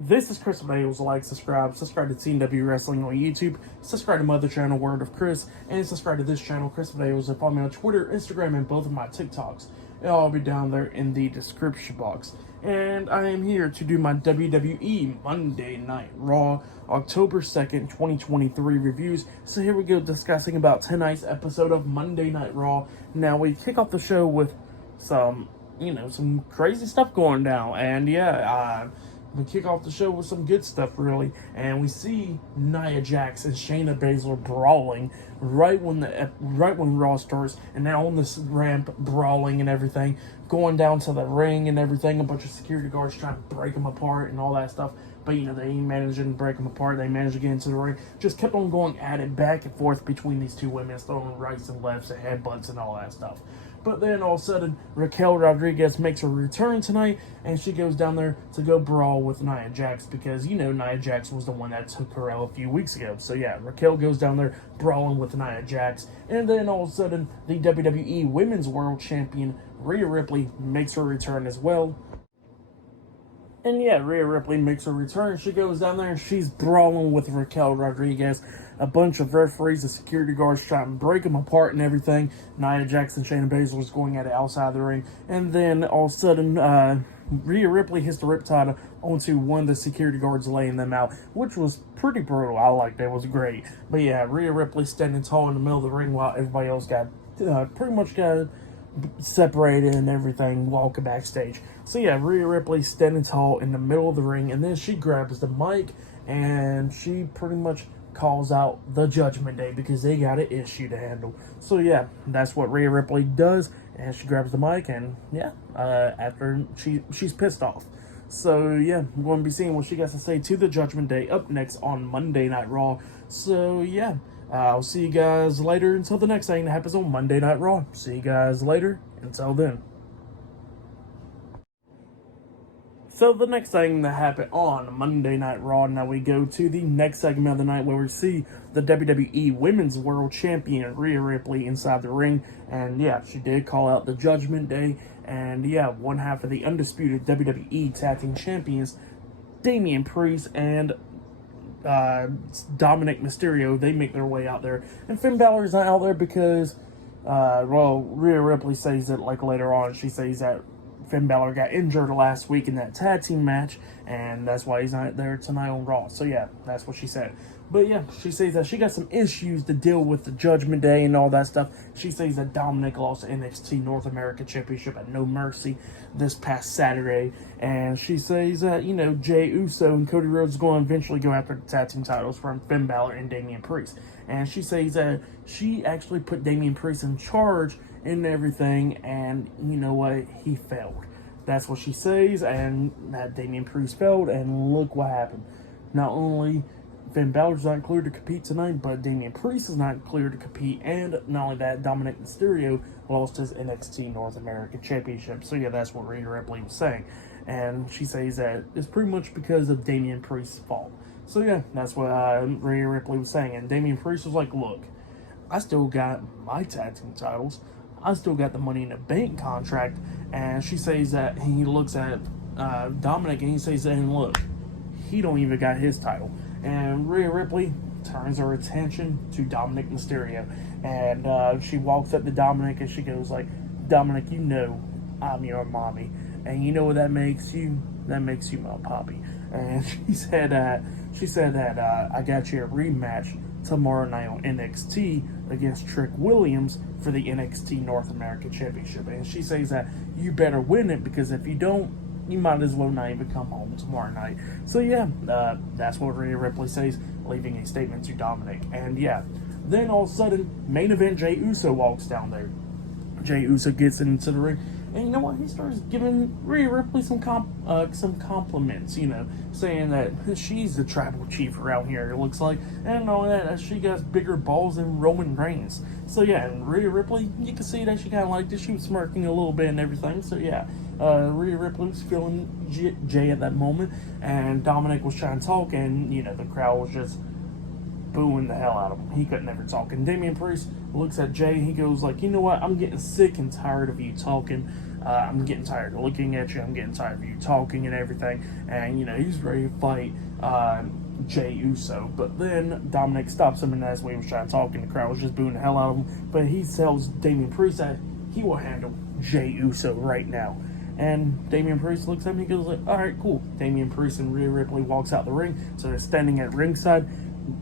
This is Chris Bales. Like, subscribe to TNW Wrestling on YouTube, subscribe to my other channel, Word of Chris, and subscribe to this channel, Chris Bales, and follow me on Twitter, Instagram, and both of my TikToks. It'll all be down there in the description box. And I am here to do my WWE Monday Night Raw, October 2nd, 2023 reviews. So here we go, discussing about tonight's episode of Monday Night Raw. Now, we kick off the show with some crazy stuff going down. And we kick off the show with some good stuff, really, and we see Nia Jax and Shayna Baszler brawling right when Raw starts, and they're on this ramp brawling and everything, going down to the ring and everything. A bunch of security guards trying to break them apart and all that stuff, but they ain't managing to break them apart. They managed to get into the ring. Just kept on going at it back and forth between these two women, throwing rights and lefts and headbutts and all that stuff. But then all of a sudden, Raquel Rodriguez makes her return tonight, and she goes down there to go brawl with Nia Jax, because Nia Jax was the one that took her out a few weeks ago. So yeah, Raquel goes down there brawling with Nia Jax, and then all of a sudden, the WWE Women's World Champion Rhea Ripley makes her return as well. And yeah, Rhea Ripley makes her return. She goes down there and she's brawling with Raquel Rodriguez. A bunch of referees and security guards trying to break them apart and everything. Nia Jax and Shayna Baszler was going at it outside the ring. And then all of a sudden, Rhea Ripley hits the Riptide onto one of the security guards, laying them out, which was pretty brutal. I liked it. It was great. But yeah, Rhea Ripley standing tall in the middle of the ring while everybody else got pretty much got separated and everything, walking backstage. So yeah, Rhea Ripley standing tall in the middle of the ring, and then she grabs the mic and she pretty much calls out the Judgment Day, because they got an issue to handle. So yeah, that's what Rhea Ripley does, and she grabs the mic, and yeah, after she's pissed off. So yeah, we're going to be seeing what she got to say to the Judgment Day up next on Monday Night Raw. So yeah, I'll see you guys later until the next thing that happens on Monday Night Raw. See you guys later. Until then. So the next thing that happened on Monday Night Raw, now we go to the next segment of the night, where we see the WWE Women's World Champion Rhea Ripley inside the ring. And yeah, she did call out the Judgment Day. And yeah, one half of the undisputed WWE Tag Team Champions, Damian Priest and Dominic Mysterio, they make their way out there. And Finn Balor's not out there because, Rhea Ripley says that, like, later on, she says that Finn Balor got injured last week in that tag team match, and that's why he's not there tonight on Raw. So yeah, that's what she said. But yeah, she says that she got some issues to deal with the Judgment Day and all that stuff. She says that Dominic lost the NXT North America Championship at No Mercy this past Saturday. And she says that, Jey Uso and Cody Rhodes are going to eventually go after the tag team titles from Finn Balor and Damian Priest. And she says that she actually put Damian Priest in charge and everything, and you know what? He failed. That's what she says, and that Damian Priest failed, and look what happened. Not only Finn Balor's not cleared to compete tonight, but Damian Priest is not cleared to compete, and not only that, Dominic Mysterio lost his NXT North American Championship. So yeah, that's what Rhea Ripley was saying. And she says that it's pretty much because of Damian Priest's fault. So yeah, that's what Rhea Ripley was saying. And Damian Priest was like, look, I still got my tag team titles. I still got the Money in the Bank contract. And she says that he looks at Dominic and he says, and look, he don't even got his title. And Rhea Ripley turns her attention to Dominic Mysterio. And she walks up to Dominic and she goes like, Dominic, I'm your mommy. And you know what that makes you? That makes you my poppy. And she said that I got you a rematch tomorrow night on NXT against Trick Williams for the NXT North American Championship. And she says that you better win it, because if you don't, you might as well not even come home tomorrow night. So yeah, that's what Rhea Ripley says, leaving a statement to Dominic. And yeah, then all of a sudden, main event, Jey Uso walks down there. Jey Uso gets into the ring, and you know what? He starts giving Rhea Ripley some compliments, saying that she's the tribal chief around here, it looks like, and all that she got bigger balls than Roman Reigns. So yeah, and Rhea Ripley, you can see that she kind of liked it. She was smirking a little bit and everything. So yeah, Rhea Ripley was feeling Jey at that moment, and Dominic was trying to talk, and the crowd was just booing the hell out of him. He couldn't ever talk. And Damian Priest looks at Jey. He goes like, you know what? I'm getting sick and tired of you talking. I'm getting tired of looking at you. I'm getting tired of you talking and everything. And, he's ready to fight Jey Uso. But then Dominic stops him, and as we was trying to talk, and the crowd was just booing the hell out of him. But he tells Damian Priest that he will handle Jey Uso right now. And Damian Priest looks at him, he goes like, all right, cool. Damian Priest and Rhea Ripley walks out the ring. So they're standing at ringside.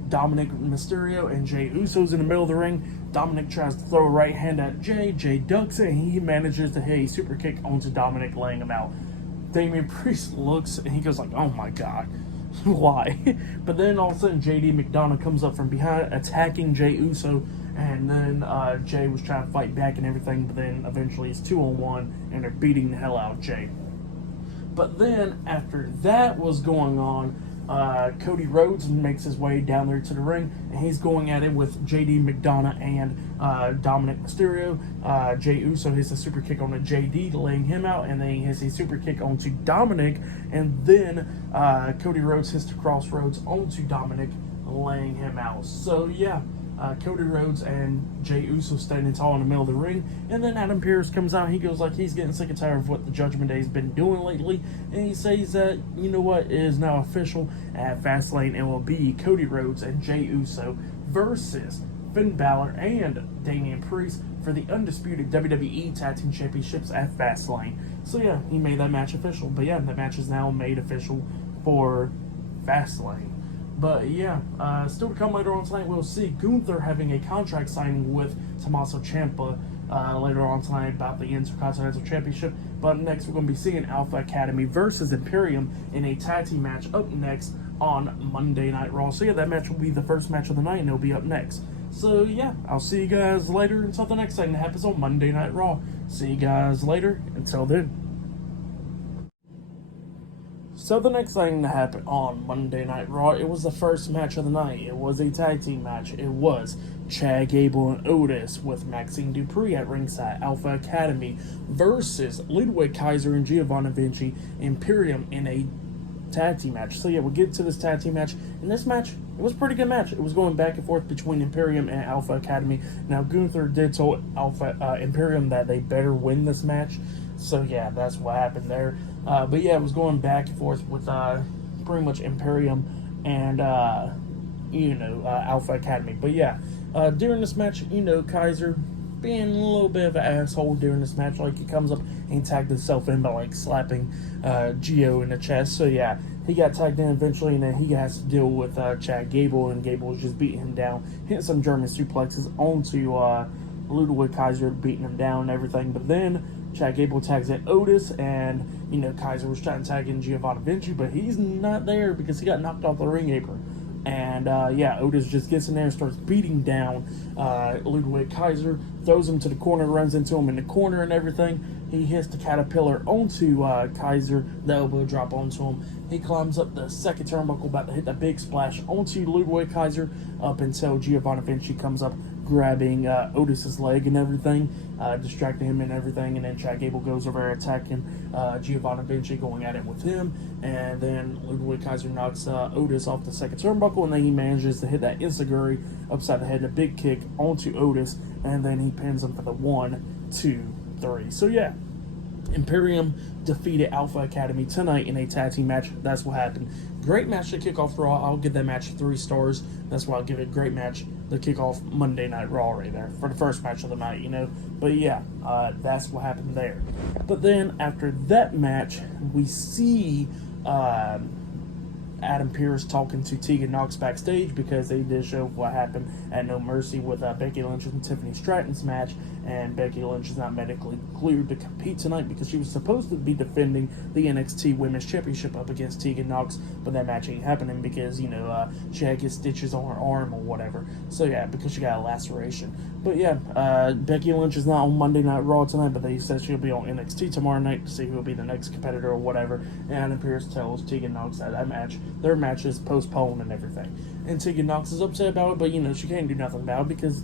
Dominic Mysterio and Jey Uso's in the middle of the ring. Dominic tries to throw a right hand at Jey. Jey ducks it, and he manages to hit a super kick onto Dominic, laying him out. Damian Priest looks, and he goes like, oh my god, why? But then all of a sudden, JD McDonough comes up from behind, attacking Jey Uso. And then Jey was trying to fight back and everything, but then eventually it's 2-on-1, and they're beating the hell out of Jey. But then, after that was going on, Cody Rhodes makes his way down there to the ring, and he's going at it with JD McDonough and Dominic Mysterio. Jey Uso hits a super kick onto JD, laying him out, and then he hits a super kick onto Dominic, and then Cody Rhodes hits the crossroads onto Dominic, laying him out. So, yeah. Cody Rhodes and Jey Uso standing tall in the middle of the ring, and then Adam Pearce comes out. He goes like he's getting sick and tired of what the Judgment Day's been doing lately, and he says that, you know what, it is now official at Fastlane. It will be Cody Rhodes and Jey Uso versus Finn Balor and Damian Priest for the undisputed WWE Tag Team Championships at Fastlane. So yeah, he made that match official. But yeah, that match is now made official for Fastlane. But yeah, still to come later on tonight, we'll see Gunther having a contract signing with Tommaso Ciampa later on tonight about the Intercontinental Championship. But next, we're going to be seeing Alpha Academy versus Imperium in a tag team match up next on Monday Night Raw. So yeah, that match will be the first match of the night, and it'll be up next. So yeah, I'll see you guys later until the next thing that happens on Monday Night Raw. See you guys later. Until then. So the next thing that happened on Monday Night Raw, it was the first match of the night. It was a tag team match. It was Chad Gable and Otis with Maxine Dupree at ringside, Alpha Academy versus Ludwig Kaiser and Giovanni Vinci Imperium in a tag team match. So yeah, we'll get to this tag team match. In this match, it was a pretty good match. It was going back and forth between Imperium and Alpha Academy. Now Gunther did tell Imperium that they better win this match. So yeah, that's what happened there. But yeah, it was going back and forth with pretty much Imperium and Alpha Academy. But yeah, during this match, Kaiser being a little bit of an asshole during this match. Like, he comes up and tagged himself in by like slapping Gio in the chest. So yeah, he got tagged in eventually, and then he has to deal with Chad Gable, and Gable is just beating him down, hitting some German suplexes onto Ludwig Kaiser, beating him down and everything. But then Chad Gable tags in Otis, and Kaiser was trying to tag in Giovanni Vinci, but he's not there because he got knocked off the ring apron. And Otis just gets in there and starts beating down Ludwig Kaiser, throws him to the corner, runs into him in the corner and everything. He hits the caterpillar onto Kaiser, the elbow drop onto him. He climbs up the second turnbuckle, about to hit that big splash onto Ludwig Kaiser, up until Giovanni Vinci comes up, grabbing Otis's leg and everything, distracting him and everything, and then Chad Gable goes over attacking Giovanni Vinci, going at it with him, and then Ludwig Kaiser knocks Otis off the second turnbuckle, and then he manages to hit that Enziguri upside the head, a big kick onto Otis, and then he pins him for the 1, 2, 3. So yeah, Imperium defeated Alpha Academy tonight in a tag team match. That's what happened. Great match to kick off Raw. I'll give that match 3 stars. That's why I'll give it a great match to kick off Monday Night Raw right there for the first match of the night, But yeah, that's what happened there. But then after that match, we see Adam Pearce talking to Tegan Nox backstage, because they did show what happened at No Mercy with Becky Lynch and Tiffany Stratton's match, and Becky Lynch is not medically cleared to compete tonight because she was supposed to be defending the NXT Women's Championship up against Tegan Nox, but that match ain't happening because, she had to get stitches on her arm or whatever. So yeah, because she got a laceration. But yeah, Becky Lynch is not on Monday Night Raw tonight, but they said she'll be on NXT tomorrow night to see who will be the next competitor or whatever. And Adam Pearce tells Tegan Nox that their match is postponed and everything. And Tegan Nox is upset about it, but she can't do nothing about it because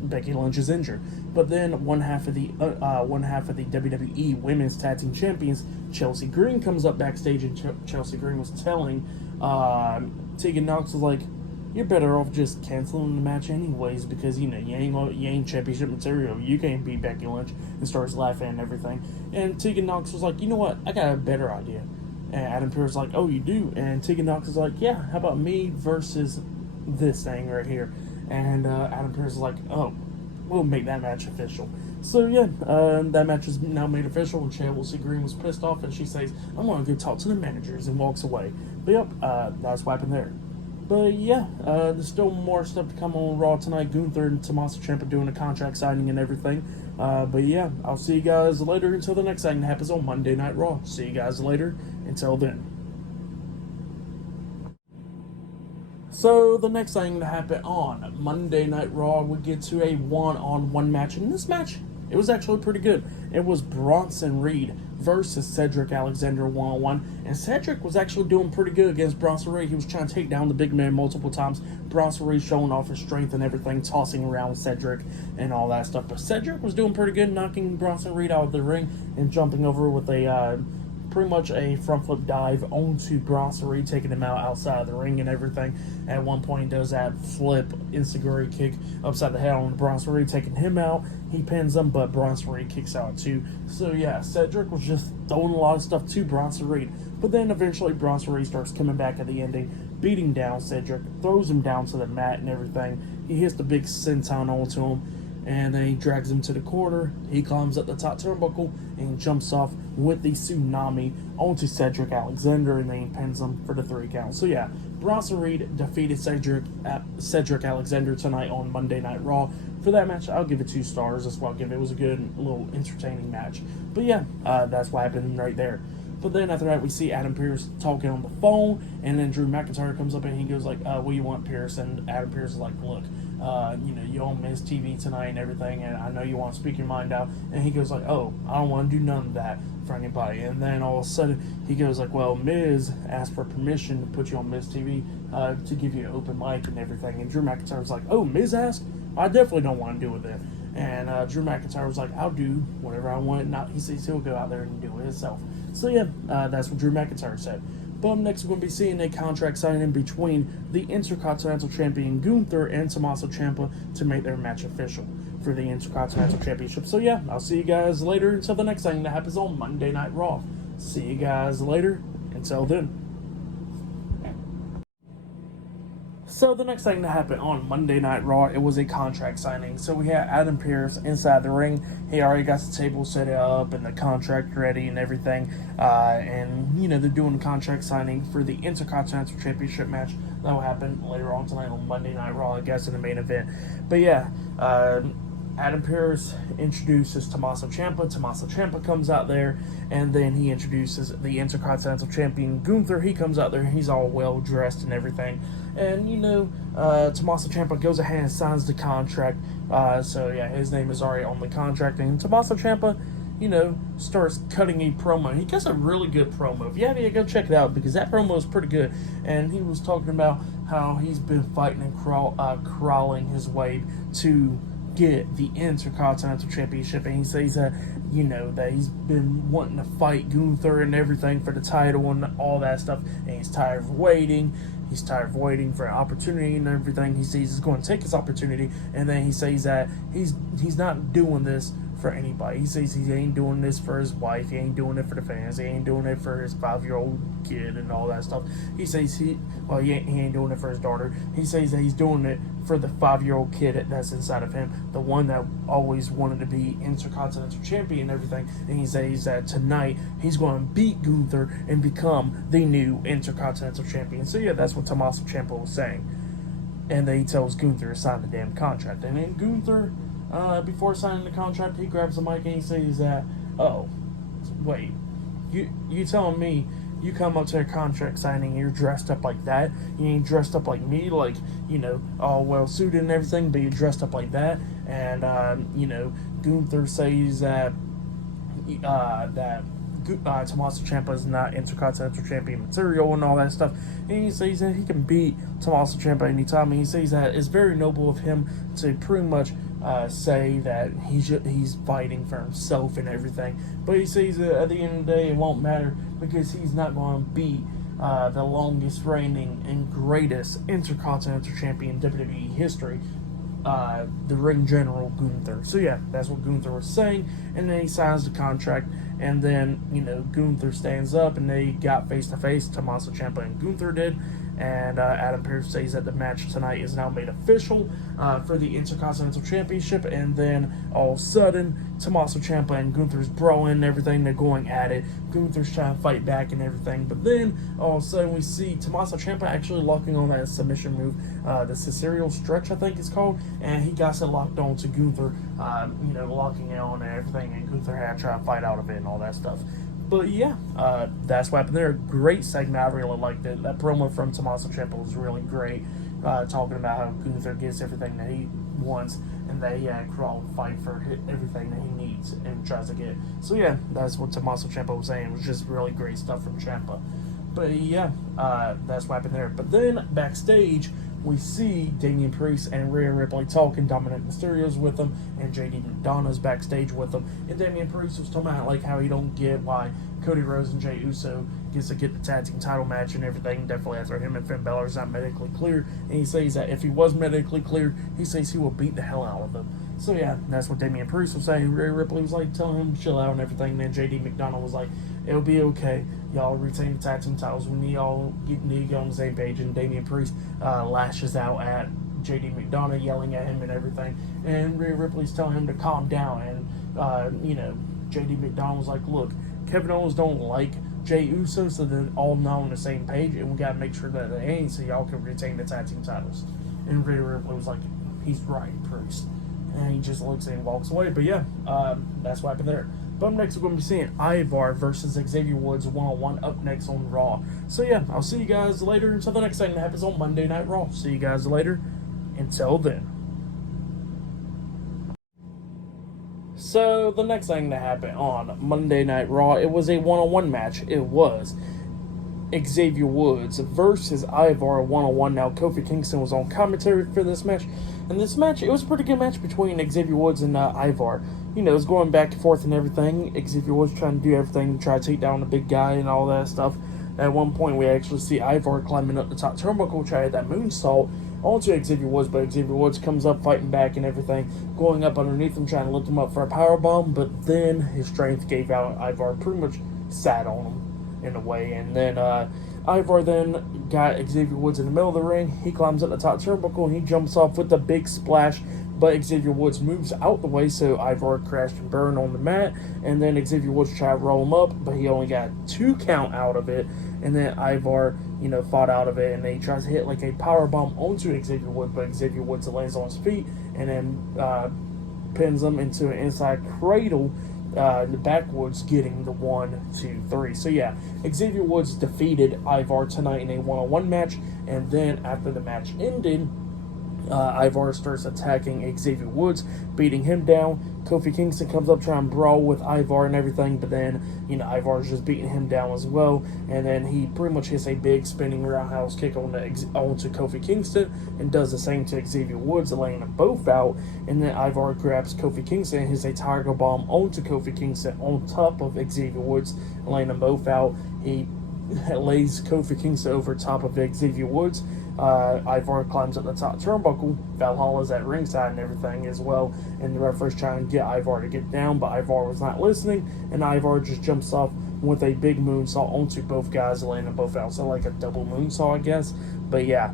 Becky Lynch is injured. But then one half of the WWE Women's Tag Team Champions, Chelsea Green, comes up backstage, and Chelsea Green was telling Tegan Nox, was like, you're better off just canceling the match anyways, because you ain't championship material. You can't beat Becky Lynch. And starts laughing and everything. And Tegan Nox was like, you know what? I got a better idea. And Adam Pearce was like, oh, you do? And Tegan Nox was like, yeah, how about me versus this thing right here? And Adam Pearce was like, oh, we'll make that match official. So yeah, that match is now made official, and Chelsea Green was pissed off, and she says, I'm going to go talk to the managers, and walks away. But yep, that's what happened there. But yeah, there's still more stuff to come on Raw tonight. Gunther and Tommaso Ciampa doing a contract signing and everything. But yeah, I'll see you guys later until the next thing that happens on Monday Night Raw. See you guys later. Until then. So the next thing that happened on Monday Night Raw, we get to a one-on-one match. And this match, it was actually pretty good. It was Bronson Reed versus Cedric Alexander one-on-one. And Cedric was actually doing pretty good against Bronson Reed. He was trying to take down the big man multiple times. Bronson Reed showing off his strength and everything, tossing around Cedric and all that stuff. But Cedric was doing pretty good, knocking Bronson Reed out of the ring and jumping over with a pretty much a front flip dive onto Bronson Reed, taking him out outside of the ring and everything. At one point, he does that flip enziguri kick upside the head on Bronson Reed, taking him out. He pins him, but Bronson Reed kicks out too. So yeah, Cedric was just throwing a lot of stuff to Bronson Reed. But then eventually Bronson Reed starts coming back at the ending, beating down Cedric, throws him down to the mat and everything. He hits the big senton onto him, and then he drags him to the corner. He climbs up the top turnbuckle and jumps off with the tsunami onto Cedric Alexander, and then he pins him for the 3 count. So yeah, Bronson Reed defeated Cedric Alexander tonight on Monday Night Raw. For that match, I'll give it 2 stars. That's what I'll give it. It was a good, little entertaining match. But yeah, that's what happened right there. But then after that, we see Adam Pearce talking on the phone, and then Drew McIntyre comes up and he goes like, what do you want, Pearce? And Adam Pearce is like, look, you on Miz TV tonight and everything, and I know you want to speak your mind out. And he goes like, oh, I don't want to do none of that for anybody. And then all of a sudden, he goes like, well, Miz asked for permission to put you on Miz TV to give you an open mic and everything. And Drew McIntyre's like, oh, Miz asked? I definitely don't want to do with it. And Drew McIntyre was like, I'll do whatever I want. Not, he says he'll go out there and do it himself. So yeah, that's what Drew McIntyre said. But up next, we're going to be seeing a contract signing between the Intercontinental Champion Gunther and Tommaso Ciampa to make their match official for the Intercontinental Championship. So yeah, I'll see you guys later until the next thing that happens on Monday Night Raw. See you guys later. Until then. So the next thing that happened on Monday Night Raw, it was a contract signing. So we had Adam Pearce inside the ring. He already got the table set up and the contract ready and everything. And they're doing a contract signing for the Intercontinental Championship match that will happen later on tonight on Monday Night Raw, I guess, in the main event. But yeah, Adam Pearce introduces Tommaso Ciampa. Tommaso Ciampa comes out there, and then he introduces the Intercontinental Champion Gunther. He comes out there, he's all well dressed and everything. And Tommaso Ciampa goes ahead and signs the contract. So yeah, his name is already on the contract. And Tommaso Ciampa, starts cutting a promo. He gets a really good promo. If you have it, go check it out, because that promo is pretty good. And he was talking about how he's been fighting and crawling his way to get the Intercontinental Championship, and he says that that he's been wanting to fight Gunther and everything for the title and all that stuff, and he's tired of waiting. He's tired of waiting for an opportunity and everything. He says he's going to take his opportunity, and then he says that he's not doing this for anybody. He says he ain't doing this for his wife. He ain't doing it for the fans. He ain't doing it for his 5-year-old kid and all that stuff. He says he ain't doing it for his daughter. He says that he's doing it for the 5-year-old kid that's inside of him, the one that always wanted to be Intercontinental Champion and everything. And he says that tonight he's going to beat Gunther and become the new Intercontinental Champion. So yeah, that's what Tommaso Ciampa was saying. And then he tells Gunther to sign the damn contract. And then Gunther, before signing the contract, he grabs the mic and he says that, oh, wait, you telling me you come up to a contract signing and you're dressed up like that? You ain't dressed up like me, like, all well suited and everything, but you're dressed up like that? And, Gunther says that, Tommaso Ciampa is not Intercontinental Champion material and all that stuff. And he says that he can beat Tommaso Ciampa anytime. And he says that it's very noble of him to pretty much say that he's fighting for himself and everything. But he says that at the end of the day, it won't matter, because he's not going to beat the longest reigning and greatest Intercontinental Champion in WWE history, the ring general Gunther. So yeah, that's what Gunther was saying, and then he signs the contract, and then Gunther stands up, and they got face to face. Tommaso Ciampa and Gunther did, and Adam Pearce says that the match tonight is now made official for the Intercontinental Championship, and then all of a sudden, Tommaso Ciampa and Gunther's broing and everything. They're going at it. Gunther's trying to fight back and everything, but then all of a sudden we see Tommaso Ciampa actually locking on that submission move, the Caesarial stretch, I think it's called, and he got it locked on to Gunther, locking it on and everything, and Gunther had to try to fight out of it and all that stuff. But yeah, that's what happened there. Great segment. I really liked it. That promo from Tommaso Ciampa was really great, talking about how Gunther gets everything that he wants, and that he had to crawl and fight for everything that he needs and tries to get. So yeah, that's what Tommaso Ciampa was saying. It was just really great stuff from Ciampa. But yeah, that's what happened there. But then backstage, we see Damian Priest and Rhea Ripley talking. Dominic Mysterio's with them, and JD McDonough's backstage with them. And Damian Priest was talking about like how he don't get why Cody Rhodes and Jey Uso gets to get the tag team title match and everything. Definitely after him and Finn Balor's not medically clear. And he says that if he was medically clear, he says he will beat the hell out of them. So yeah, that's what Damian Priest was saying. Rhea Ripley was like telling him to chill out and everything. And then JD McDonough was like, it'll be okay. Y'all retain the tag team titles. We need y'all need to get on the same page. And Damian Priest lashes out at JD McDonough, yelling at him and everything. And Rhea Ripley's telling him to calm down. And JD McDonough was like, look, Kevin Owens don't like Jey Uso, so they're all not on the same page, and we gotta make sure that they ain't, so y'all can retain the tag team titles. And Rhea Ripley was like, he's right, Priest. And he just looks and walks away. But yeah, that's what happened there. But up next, we're going to be seeing Ivar versus Xavier Woods one-on-one up next on Raw. So yeah, I'll see you guys later until the next thing that happens on Monday Night Raw. See you guys later. Until then. So the next thing that happened on Monday Night Raw, it was a one-on-one match. It was Xavier Woods versus Ivar one-on-one. Now, Kofi Kingston was on commentary for this match. And this match, it was a pretty good match between Xavier Woods and Ivar. It was going back and forth and everything. Xavier Woods trying to do everything to try to take down the big guy and all that stuff. At one point, we actually see Ivar climbing up the top turnbuckle, trying to hit that moonsault onto Xavier Woods, but Xavier Woods comes up fighting back and everything, going up underneath him, trying to lift him up for a powerbomb, but then his strength gave out. Ivar pretty much sat on him in a way, and then Ivar then got Xavier Woods in the middle of the ring. He climbs up the top turnbuckle and he jumps off with a big splash, but Xavier Woods moves out the way, so Ivar crashed and burned on the mat, and then Xavier Woods tried to roll him up, but he only got 2 count out of it, and then Ivar, fought out of it, and then he tries to hit like a powerbomb onto Xavier Woods, but Xavier Woods lands on his feet, and then pins him into an inside cradle, the backwoods, getting the 1, 2, 3. So yeah, Xavier Woods defeated Ivar tonight in a one-on-one match, and then after the match ended, Ivar starts attacking Xavier Woods, beating him down. Kofi Kingston comes up trying to brawl with Ivar and everything, but then, Ivar's just beating him down as well. And then he pretty much hits a big spinning roundhouse kick onto Kofi Kingston and does the same to Xavier Woods, laying them both out. And then Ivar grabs Kofi Kingston and hits a Tiger Bomb onto Kofi Kingston on top of Xavier Woods, laying them both out. He lays Kofi Kingston over top of Xavier Woods. Ivar climbs up the top turnbuckle. Valhalla's at ringside and everything as well, and the referee's trying to get Ivar to get down, but Ivar was not listening, and Ivar just jumps off with a big moonsault onto both guys, laying them both out. So like a double moonsault, I guess. But yeah,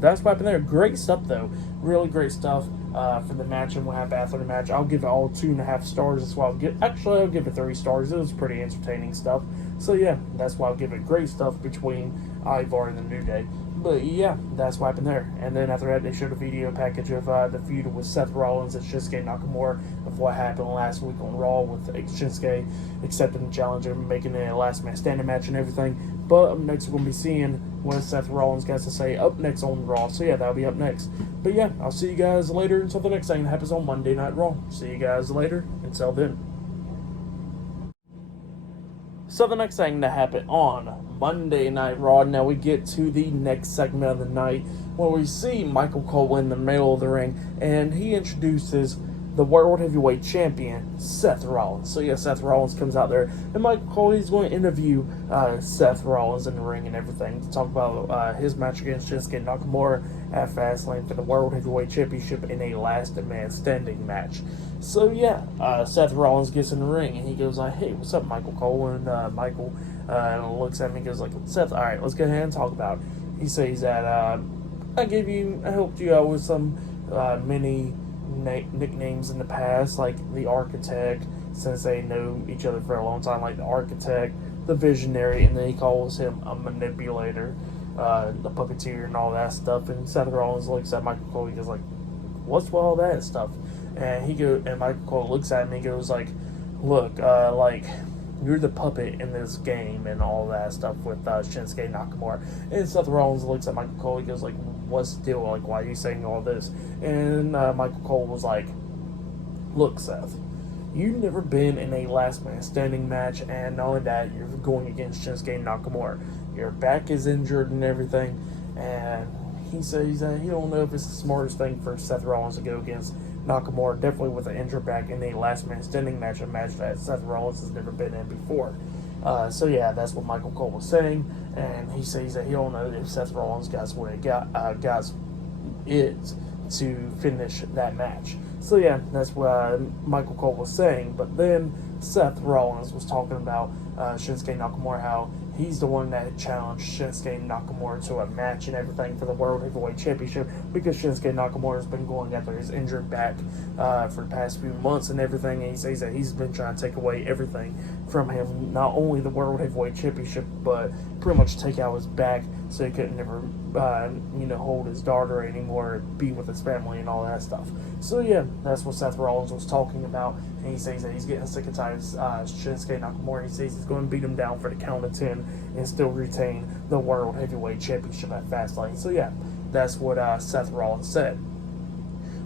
that's what happened there. Great stuff though, really great stuff for the match and what happened after the match. I'll give it all 2.5 stars. That's why I'll give it 3 stars. It was pretty entertaining stuff. So yeah, that's why I'll give it great stuff between Ivar and the New Day. But yeah, that's what happened there. And then after that, they showed a video package of the feud with Seth Rollins and Shinsuke Nakamura of what happened last week on Raw with Shinsuke accepting the challenge and making it a last man standing match and everything. But up next, we're going to be seeing what Seth Rollins got to say up next on Raw. So yeah, that'll be up next. But yeah, I'll see you guys later until the next thing that happens on Monday Night Raw. See you guys later. Until then. So the next thing that happened on Monday Night Raw, now we get to the next segment of the night where we see Michael Cole in the middle of the ring, and he introduces the World Heavyweight Champion, Seth Rollins. So yeah, Seth Rollins comes out there, and Michael Cole, he's going to interview Seth Rollins in the ring and everything to talk about his match against Shinsuke Nakamura at Fastlane for the World Heavyweight Championship in a last man standing match. So yeah, Seth Rollins gets in the ring, and he goes like, "Hey, what's up, Michael Cole?" And Michael looks at me and goes like, "Seth, all right, let's go ahead and talk about it." He says that I helped you out with some many nicknames in the past, like the Architect, since they know each other for a long time, like the Architect, the Visionary, and then he calls him a manipulator, the puppeteer, and all that stuff. And Seth Rollins looks at Michael Cole, he goes like, "What's with all that stuff?" And Michael Cole looks at me and goes like, "Look, like, you're the puppet in this game," and all that stuff with Shinsuke Nakamura. And Seth Rollins looks at Michael Cole, he goes like, "What's the deal? Like, why are you saying all this?" And Michael Cole was like, "Look, Seth, you've never been in a last man standing match, and not only that, you're going against Shinsuke Nakamura. Your back is injured and everything." And he says he don't know if it's the smartest thing for Seth Rollins to go against Nakamura, definitely with an injured back, in a last man standing match, a match that Seth Rollins has never been in before. So yeah, that's what Michael Cole was saying, and he says that he don't know if Seth Rollins got it to finish that match. So yeah, that's what Michael Cole was saying. But then Seth Rollins was talking about Shinsuke Nakamura, how he's the one that challenged Shinsuke Nakamura to a match and everything for the World Heavyweight Championship, because Shinsuke Nakamura has been going after his injured back for the past few months and everything, and he says that he's been trying to take away everything from him, not only the World Heavyweight Championship, but pretty much take out his back so he couldn't never hold his daughter anymore, be with his family and all that stuff. So yeah, that's what Seth Rollins was talking about, and he says that he's getting sick and tired of Shinsuke Nakamura. He says he's going to beat him down for the count of 10 and still retain the World Heavyweight Championship at Fastlane. So yeah, that's what Seth Rollins said.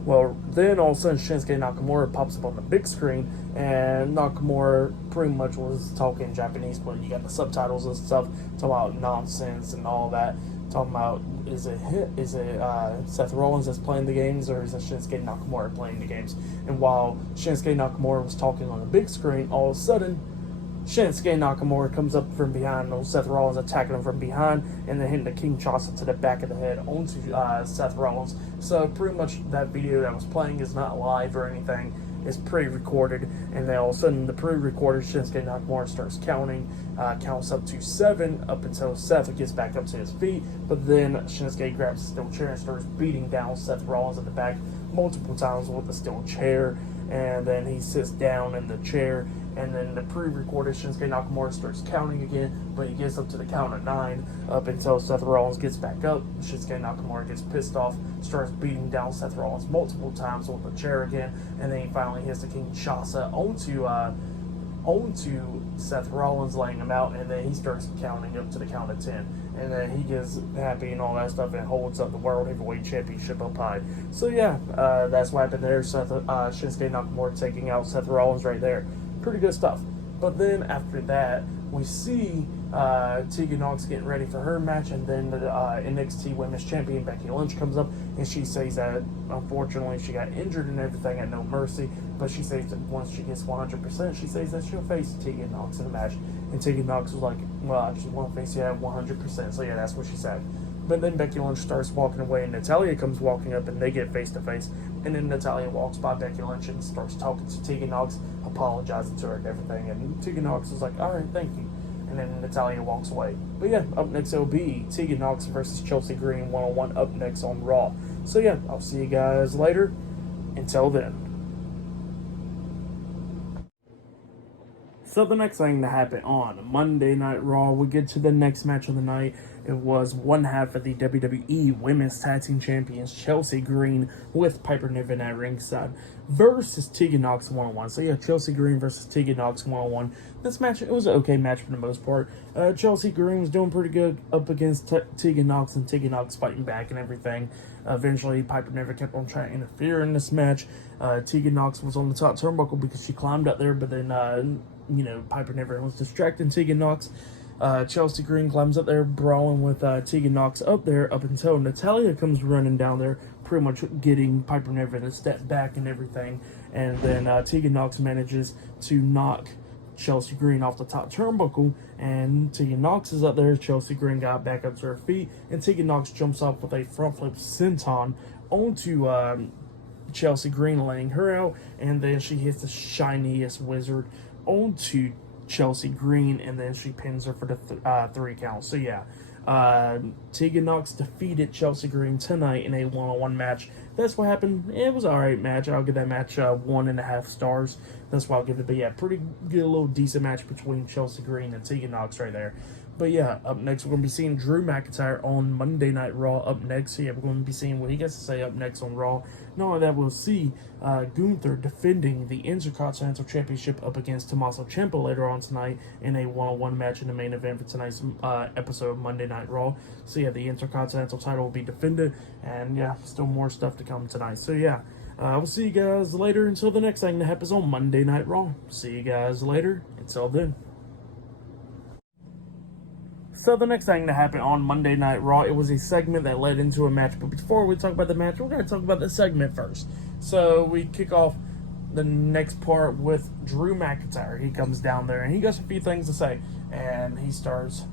Well, then all of a sudden Shinsuke Nakamura pops up on the big screen, and Nakamura pretty much was talking Japanese, but you got the subtitles and stuff, talking about nonsense and all that, talking about is it Seth Rollins that's playing the games, or is it Shinsuke Nakamura playing the games? And while Shinsuke Nakamura was talking on the big screen, all of a sudden Shinsuke Nakamura comes up from behind, and Seth Rollins attacking him from behind, and then hitting the Kinshasa to the back of the head onto Seth Rollins. So pretty much that video that was playing is not live or anything. It's pre-recorded, and then all of a sudden the pre-recorded Shinsuke Nakamura starts counting, counts up to 7 up until Seth gets back up to his feet. But then Shinsuke grabs a steel chair and starts beating down Seth Rollins at the back multiple times with the steel chair, and then he sits down in the chair. And then the pre-recorded Shinsuke Nakamura starts counting again, but he gets up to the count of 9 up until Seth Rollins gets back up. Shinsuke Nakamura gets pissed off, starts beating down Seth Rollins multiple times with the chair again, and then he finally hits the Kinshasa onto Seth Rollins, laying him out, and then he starts counting up to the count of 10. And then he gets happy and all that stuff and holds up the World Heavyweight Championship up high. So yeah, that's what happened there. Shinsuke Nakamura taking out Seth Rollins right there. Pretty good stuff. But then after that, we see Tegan Nox getting ready for her match, and then the NXT Women's Champion Becky Lynch comes up, and she says that unfortunately she got injured and everything at No Mercy, but she says that once she gets 100%, she says that she'll face Tegan Nox in the match. And Tegan Nox was like, "Well, I just want to face you at 100%. So yeah, that's what she said. But then Becky Lynch starts walking away, and Natalya comes walking up, and they get face to face. And then Natalya walks by Becky Lynch and starts talking to Tegan Nox, apologizing to her and everything. And Tegan Nox is like, "All right, thank you." And then Natalya walks away. But yeah, up next it'll be Tegan Nox versus Chelsea Green 1-on-1 up next on Raw. So yeah, I'll see you guys later. Until then. So the next thing to happen on Monday Night Raw, we get to the next match of the night. It was one half of the WWE Women's Tag Team Champions, Chelsea Green, with Piper Niven at ringside, versus Tegan Nox 1-on-1. So yeah, Chelsea Green versus Tegan Nox 1-on-1. This match, it was an okay match for the most part. Chelsea Green was doing pretty good up against Tegan Nox, and Tegan Nox fighting back and everything. Eventually, Piper Niven kept on trying to interfere in this match. Tegan Nox was on the top turnbuckle because she climbed up there, but then, Piper Niven was distracting Tegan Nox. Chelsea Green climbs up there, brawling with Tegan Nox up there, up until Natalya comes running down there, pretty much getting Piper Niven to step back and everything. And then Tegan Nox manages to knock Chelsea Green off the top turnbuckle, and Tegan Nox is up there. Chelsea Green got back up to her feet, and Tegan Nox jumps up with a front flip senton onto Chelsea Green, laying her out, and then she hits the shiniest wizard onto Chelsea Green, and then she pins her for the 3 count. So yeah, Tegan Nox defeated Chelsea Green tonight in a one-on-one match. That's what happened. It was an alright match. I'll give that match 1.5 stars. That's what I'll give it. But yeah, pretty good, little decent match between Chelsea Green and Tegan Nox right there. But yeah, up next we're going to be seeing Drew McIntyre on Monday Night Raw up next. So yeah, we're going to be seeing what he gets to say up next on Raw. Not only that, we'll see Gunther defending the Intercontinental Championship up against Tommaso Ciampa later on tonight in a one-on-one match in the main event for tonight's episode of Monday Night Raw. So yeah, the Intercontinental title will be defended, and yeah, still more stuff to come tonight. So yeah, we'll see you guys later until the next thing that happens on Monday Night Raw. See you guys later. Until then. So the next thing that happened on Monday Night Raw, it was a segment that led into a match. But before we talk about the match, we're going to talk about the segment first. So we kick off the next part with Drew McIntyre. He comes down there and he got a few things to say. And he starts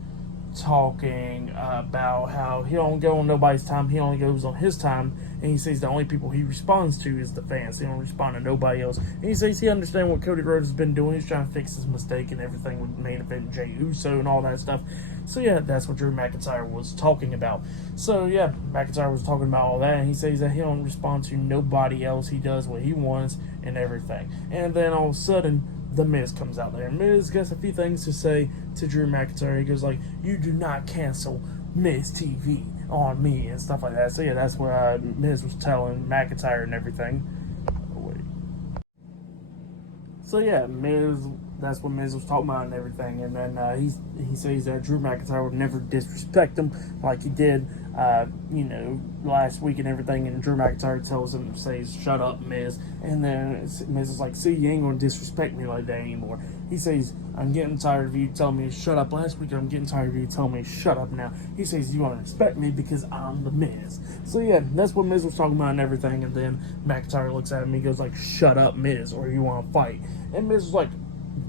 talking about how he don't go on nobody's time. He only goes on his time. And he says the only people he responds to is the fans. He don't respond to nobody else. And he says he understands what Cody Rhodes has been doing. He's trying to fix his mistake and everything with main event Jey Uso and all that stuff. So yeah, that's what Drew McIntyre was talking about. So yeah, McIntyre was talking about all that, and he says that he don't respond to nobody else. He does what he wants and everything. And then all of a sudden, The Miz comes out there. Miz got a few things to say to Drew McIntyre. He goes like, "You do not cancel Miz TV on me," and stuff like that. So yeah, that's what Miz was telling McIntyre and everything. Oh, wait. So yeah, that's what Miz was talking about and everything. And then he says that Drew McIntyre would never disrespect him like he did, last week and everything. And Drew McIntyre tells him, says, "Shut up, Miz." And then Miz is like, "See, you ain't gonna disrespect me like that anymore." He says, "I'm getting tired of you telling me to shut up last week. I'm getting tired of you telling me to shut up now." He says, "You want to respect me because I'm the Miz." So yeah, that's what Miz was talking about and everything. And then McIntyre looks at him, he goes like, "Shut up, Miz, or you want to fight." And Miz was like,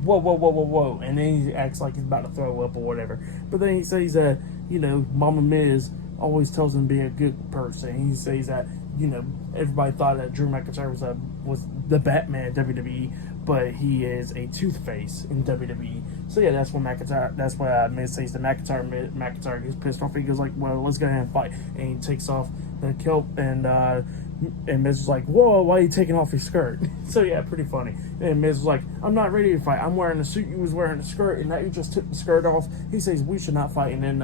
"Whoa, whoa, whoa, whoa, whoa." And then he acts like he's about to throw up or whatever. But then he says that, Mama Miz always tells him to be a good person. He says that, everybody thought that Drew McIntyre was the Batman in WWE, but he is a toothface in WWE. So yeah, that's what Miz says to McIntyre. McIntyre gets pissed off. He goes like, "Well, let's go ahead and fight." And he takes off the kilt, and Miz was like, "Whoa, why are you taking off your skirt?" So yeah, pretty funny. And Miz was like, "I'm not ready to fight. I'm wearing a suit. You was wearing a skirt, and now you just took the skirt off." He says, "We should not fight." And then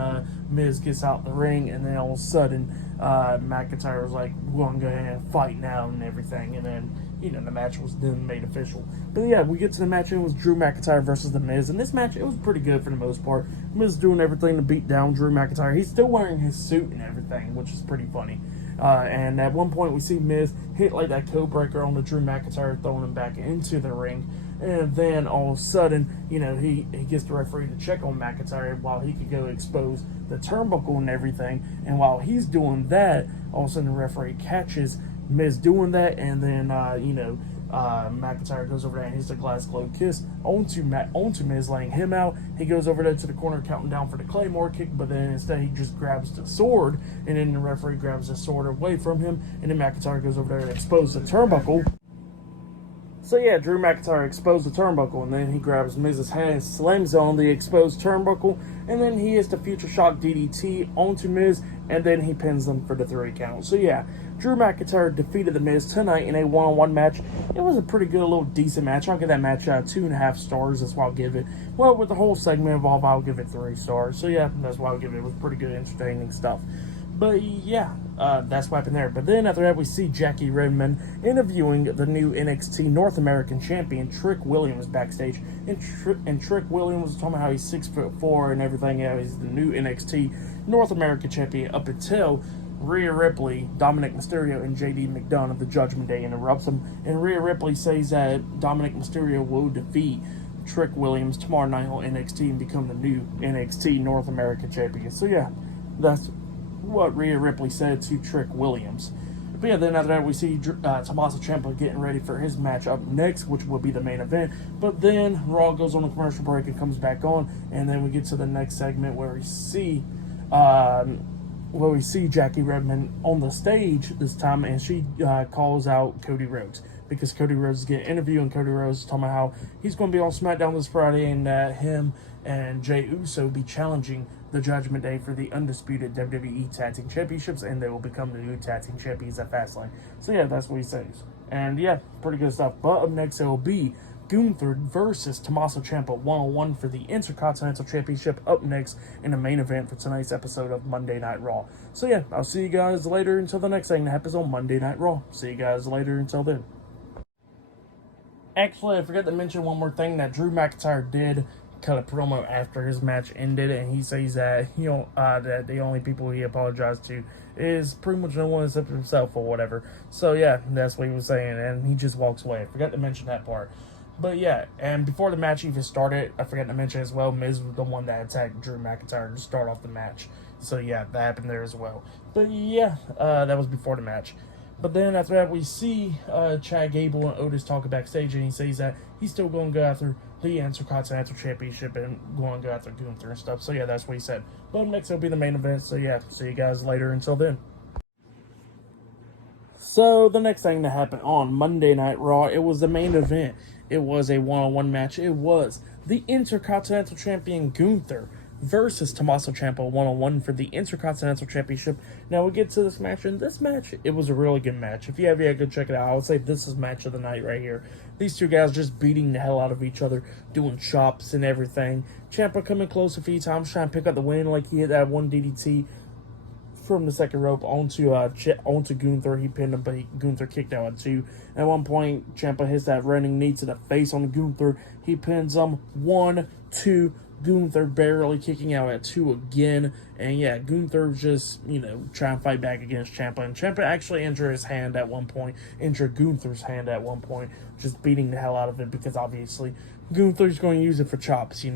Miz gets out the ring, and then all of a sudden, McIntyre was like, "We're gonna go ahead and fight now," and everything. And then, the match was then made official. But yeah, we get to the match, and it was Drew McIntyre versus The Miz. And this match, it was pretty good for the most part. Miz doing everything to beat down Drew McIntyre. He's still wearing his suit and everything, which is pretty funny. And at one point, we see Miz hit like that code breaker on the Drew McIntyre, throwing him back into the ring. And then all of a sudden, he gets the referee to check on McIntyre while he could go expose the turnbuckle and everything. And while he's doing that, all of a sudden the referee catches Miz doing that, and then McIntyre goes over there and hits a glass globe kiss onto Miz, laying him out. He goes over there to the corner, counting down for the Claymore kick, but then instead he just grabs the sword, and then the referee grabs the sword away from him, and then McIntyre goes over there and exposes the turnbuckle. So yeah, Drew McIntyre exposed the turnbuckle, and then he grabs Miz's hand, slams on the exposed turnbuckle, and then he hits the Future Shock DDT onto Miz, and then he pins them for the 3 count. So yeah, Drew McIntyre defeated The Miz tonight in a one-on-one match. It was a pretty good, little decent match. I'll give that match 2.5 stars. That's why I'll give it. Well, with the whole segment involved, I'll give it 3 stars. So yeah, that's why I'll give it. It was pretty good, entertaining stuff. But yeah, that's what happened there. But then after that, we see Jackie Redmond interviewing the new NXT North American champion, Trick Williams, backstage. And Trick Williams was talking about how he's 6'4" and everything. Yeah, he's the new NXT North American champion up until Rhea Ripley, Dominic Mysterio, and JD McDonough of the Judgment Day interrupts him. And Rhea Ripley says that Dominic Mysterio will defeat Trick Williams tomorrow night on NXT and become the new NXT North American champion. So yeah, that's what Rhea Ripley said to Trick Williams. But yeah, then after that, we see Tommaso Ciampa getting ready for his match up next, which will be the main event. But then Raw goes on a commercial break and comes back on, and then we get to the next segment where we see Jackie Redmond on the stage this time, and she calls out Cody Rhodes because Cody Rhodes is getting interviewed, and Cody Rhodes is talking about how he's going to be on SmackDown this Friday, and him and Jey Uso be challenging the Judgment Day for the undisputed WWE Tag Team Championships, and they will become the new Tag Team Champions at Fastlane. So yeah, that's what he says. And yeah, pretty good stuff. But up next, it will be Gunther versus Tommaso Ciampa 1-on-1 for the Intercontinental Championship up next in the main event for tonight's episode of Monday Night Raw. So yeah, I'll see you guys later until the next thing that happens on Monday Night Raw. See you guys later until then. Actually, I forgot to mention one more thing that Drew McIntyre did cut a promo after his match ended, and he says that that the only people he apologized to is pretty much no one except himself or whatever. So yeah, that's what he was saying, and he just walks away. I forgot to mention that part. But yeah, and before the match even started, I forgot to mention as well, Miz was the one that attacked Drew McIntyre to start off the match. So yeah, that happened there as well. But yeah, that was before the match. But then after that, we see Chad Gable and Otis talking backstage, and he says that he's still going to go after the Intercontinental Championship and going to go after Gunther and stuff. So yeah, that's what he said. But next will be the main event. So yeah, see you guys later until then. So the next thing that happened on Monday Night Raw, it was the main event. It was a one-on-one match. It was the Intercontinental Champion Gunther versus Tommaso Ciampa 1-on-1 for the Intercontinental Championship. Now we get to this match, and this match, it was a really good match. If you have yet, go check it out. I would say this is match of the night right here. These two guys just beating the hell out of each other, doing chops and everything. Ciampa coming close a few times, trying to pick up the win, like he hit that one DDT from the second rope onto Gunther. He pinned him, but Gunther kicked out at 2. At one point, Ciampa hits that running knee to the face on Gunther. He pins him 1, 2. Gunther barely kicking out at 2 again. And yeah, Gunther just, trying to fight back against Ciampa. And Ciampa actually injured his hand at one point, injured Gunther's hand at one point, just beating the hell out of it because obviously Gunther's going to use it for chops,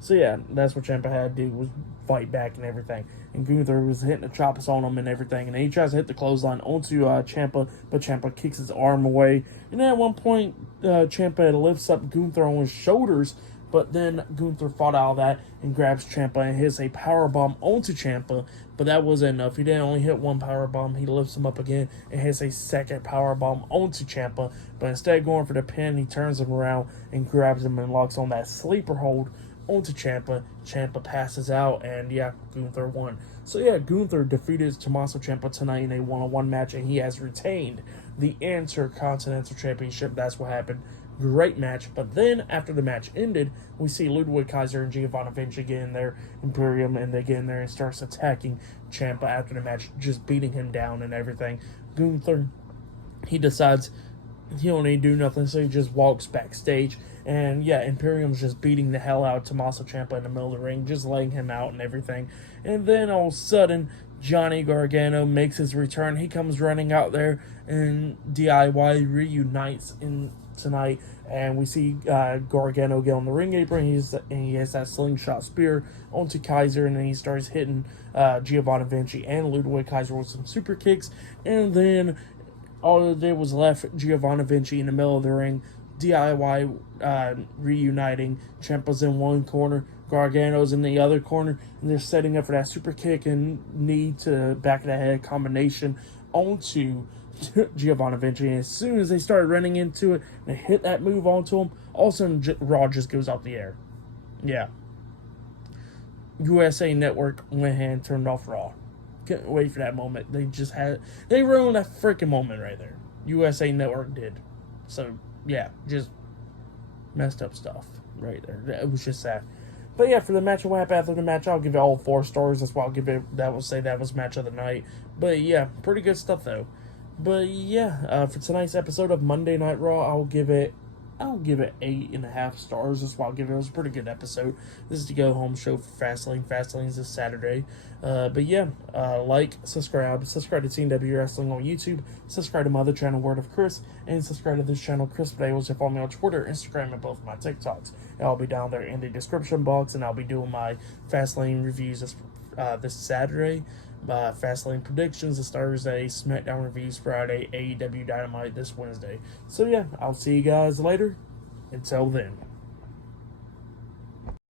So yeah, that's what Ciampa had to do, was fight back and everything. And Gunther was hitting the chops on him and everything. And then he tries to hit the clothesline onto Ciampa, but Ciampa kicks his arm away. And then at one point, Ciampa lifts up Gunther on his shoulders, but then Gunther fought out of that and grabs Ciampa and hits a powerbomb onto Ciampa. But that wasn't enough. He didn't only hit one powerbomb. He lifts him up again and hits a second powerbomb onto Ciampa. But instead of going for the pin, he turns him around and grabs him and locks on that sleeper hold onto Ciampa. Ciampa passes out, and yeah, Gunther won. So yeah, Gunther defeated Tommaso Ciampa tonight in a one-on-one match, and he has retained the Intercontinental Championship. That's what happened. Great match. But then after the match ended, we see Ludwig Kaiser and Giovanni Vinci get in there, Imperium, and they get in there and starts attacking Ciampa after the match, just beating him down and everything. Gunther, he decides he don't need to do nothing, so he just walks backstage. And yeah, Imperium's just beating the hell out of Tommaso Ciampa in the middle of the ring, just laying him out and everything. And then all of a sudden, Johnny Gargano makes his return. He comes running out there, and DIY reunites in tonight, and we see Gargano get on the ring apron. He has that slingshot spear onto Kaiser, and then he starts hitting Giovanni Vinci and Ludwig Kaiser with some super kicks. And then all that did was left Giovanni Vinci in the middle of the ring. DIY reuniting. Ciampa's in one corner, Gargano's in the other corner, and they're setting up for that super kick and knee to back of the head combination onto Giovanni Vinci. And as soon as they started running into it and they hit that move onto him, all of a sudden Raw just goes off the air. Yeah. USA Network went ahead and turned off Raw. Couldn't wait for that moment. They ruined that freaking moment right there. USA Network did. So yeah, just messed up stuff right there. It was just sad. But yeah, for the match, what happened after the match, I'll give it all 4 stars. That's why I'll give it. That will say that was match of the night. But yeah, pretty good stuff though. But yeah, for tonight's episode of Monday Night Raw, I'll give it 8.5 stars. That's why I'll give it. It was a pretty good episode. This is the go home show for Fastlane. Fastlane's this Saturday. But yeah, like, subscribe to Team W Wrestling on YouTube. Subscribe to my other channel, Word of Chris, and subscribe to this channel, Chris Bagels. Follow me on Twitter, Instagram, and both my TikToks. I'll be down there in the description box, and I'll be doing my Fastlane reviews this Saturday. Fastlane predictions this Thursday, SmackDown reviews Friday, AEW Dynamite this Wednesday. So yeah, I'll see you guys later. Until then.